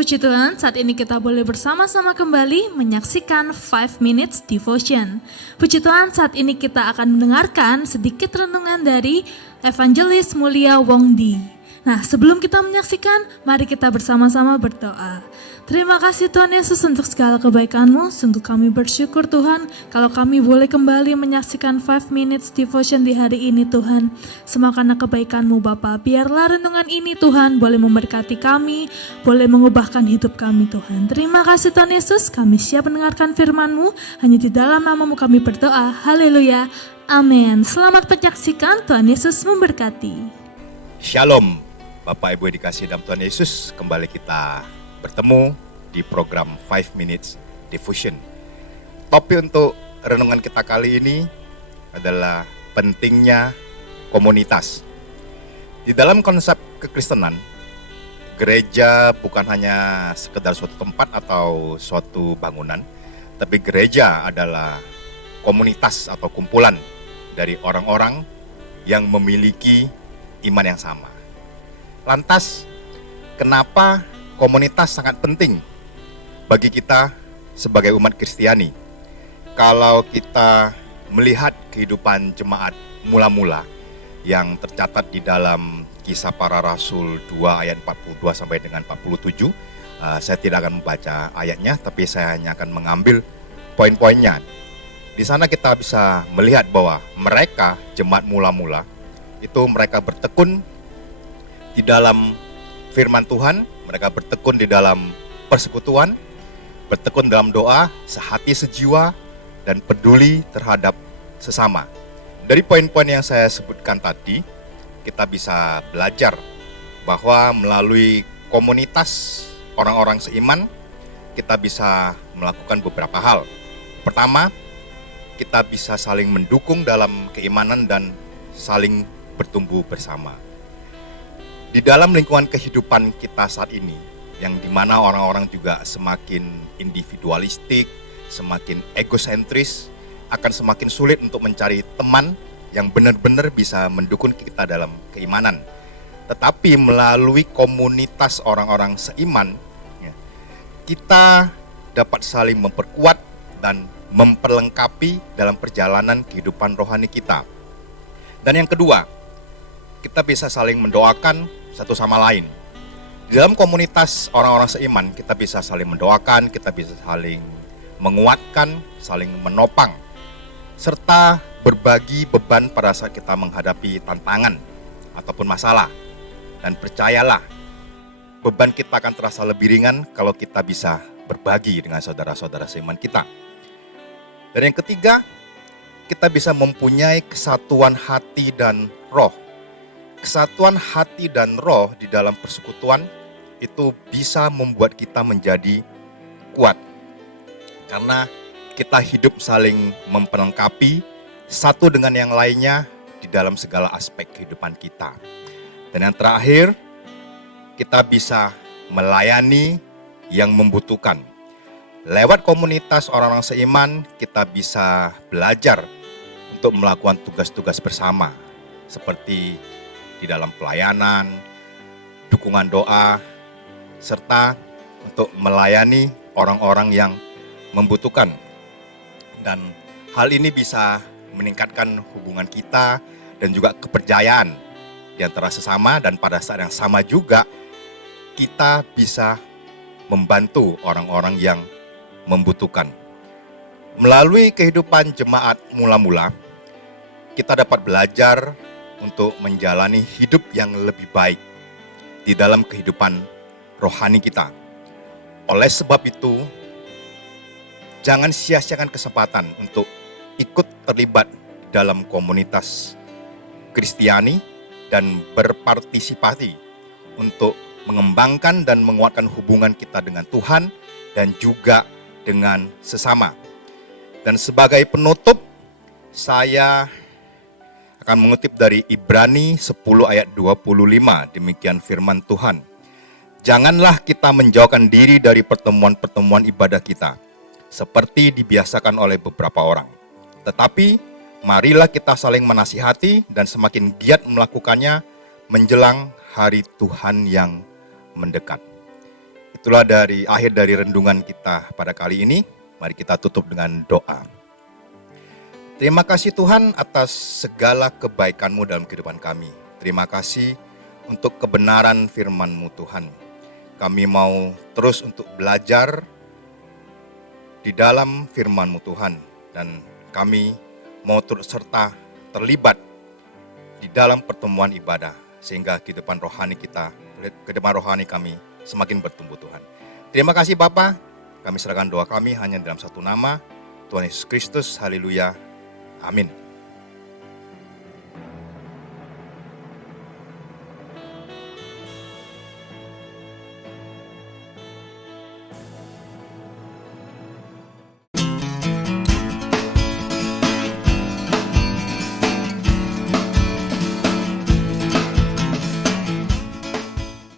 Puji Tuhan, saat ini kita boleh bersama-sama kembali menyaksikan 5 Minutes Devotion. Puji Tuhan, saat ini kita akan mendengarkan sedikit renungan dari Evangelis Mulia Wongdi. Nah, sebelum kita menyaksikan, mari kita bersama-sama berdoa. Terima kasih Tuhan Yesus untuk segala kebaikan-Mu. Sungguh kami bersyukur Tuhan kalau kami boleh kembali menyaksikan 5 Minutes Devotion di hari ini Tuhan. Semua karena kebaikan-Mu Bapa. Biarlah renungan ini Tuhan boleh memberkati kami, boleh mengubahkan hidup kami Tuhan. Terima kasih Tuhan Yesus, kami siap mendengarkan firman-Mu. Hanya di dalam nama-Mu kami berdoa. Haleluya. Amin. Selamat menyaksikan, Tuhan Yesus memberkati. Shalom. Bapak Ibu yang dikasihi dalam Tuhan Yesus, kembali kita bertemu di program 5 Minutes Devotion. Topik untuk renungan kita kali ini adalah pentingnya komunitas. Di dalam konsep kekristenan, gereja bukan hanya sekedar suatu tempat atau suatu bangunan, tapi gereja adalah komunitas atau kumpulan dari orang-orang yang memiliki iman yang sama. Lantas, kenapa komunitas sangat penting bagi kita sebagai umat Kristiani? Kalau kita melihat kehidupan jemaat mula-mula yang tercatat di dalam Kisah Para Rasul 2 ayat 42 sampai dengan 47, saya tidak akan membaca ayatnya, tapi saya hanya akan mengambil poin-poinnya. Di sana kita bisa melihat bahwa mereka, jemaat mula-mula, itu mereka bertekun di dalam firman Tuhan, mereka bertekun di dalam persekutuan, bertekun dalam doa, sehati sejiwa, dan peduli terhadap sesama. Dari poin-poin yang saya sebutkan tadi, kita bisa belajar bahwa melalui komunitas orang-orang seiman, kita bisa melakukan beberapa hal. Pertama, kita bisa saling mendukung dalam keimanan dan saling bertumbuh bersama. Di dalam lingkungan kehidupan kita saat ini, yang dimana orang-orang juga semakin individualistik, semakin egosentris, akan semakin sulit untuk mencari teman yang benar-benar bisa mendukung kita dalam keimanan. Tetapi melalui komunitas orang-orang seiman, kita dapat saling memperkuat dan memperlengkapi dalam perjalanan kehidupan rohani kita. Dan yang kedua, kita bisa saling mendoakan satu sama lain. Di dalam komunitas orang-orang seiman, kita bisa saling mendoakan, kita bisa saling menguatkan, saling menopang, serta berbagi beban pada saat kita menghadapi tantangan ataupun masalah. Dan percayalah, beban kita akan terasa lebih ringan kalau kita bisa berbagi dengan saudara-saudara seiman kita. Dan yang ketiga, kita bisa mempunyai kesatuan hati dan roh. Kesatuan hati dan roh di dalam persekutuan itu bisa membuat kita menjadi kuat. Karena kita hidup saling memperlengkapi satu dengan yang lainnya di dalam segala aspek kehidupan kita. Dan yang terakhir, kita bisa melayani yang membutuhkan. Lewat komunitas orang-orang seiman, kita bisa belajar untuk melakukan tugas-tugas bersama, seperti di dalam pelayanan, dukungan doa, serta untuk melayani orang-orang yang membutuhkan. Dan hal ini bisa meningkatkan hubungan kita dan juga kepercayaan di antara sesama, dan pada saat yang sama juga kita bisa membantu orang-orang yang membutuhkan. Melalui kehidupan jemaat mula-mula, kita dapat belajar untuk menjalani hidup yang lebih baik di dalam kehidupan rohani kita. Oleh sebab itu, jangan sia-siakan kesempatan untuk ikut terlibat dalam komunitas Kristiani dan berpartisipasi untuk mengembangkan dan menguatkan hubungan kita dengan Tuhan dan juga dengan sesama. Dan sebagai penutup, saya akan mengutip dari Ibrani 10 ayat 25, demikian firman Tuhan. Janganlah kita menjauhkan diri dari pertemuan-pertemuan ibadah kita, seperti dibiasakan oleh beberapa orang. Tetapi, marilah kita saling menasihati dan semakin giat melakukannya menjelang hari Tuhan yang mendekat. Itulah dari akhir dari rendungan kita pada kali ini. Mari kita tutup dengan doa. Terima kasih Tuhan atas segala kebaikan-Mu dalam kehidupan kami. Terima kasih untuk kebenaran firman-Mu Tuhan. Kami mau terus untuk belajar di dalam firman-Mu Tuhan. Dan kami mau turut serta terlibat di dalam pertemuan ibadah. Sehingga kehidupan rohani kami semakin bertumbuh Tuhan. Terima kasih Bapa. Kami serahkan doa kami hanya dalam satu nama, Tuhan Yesus Kristus. Haleluya. Amin.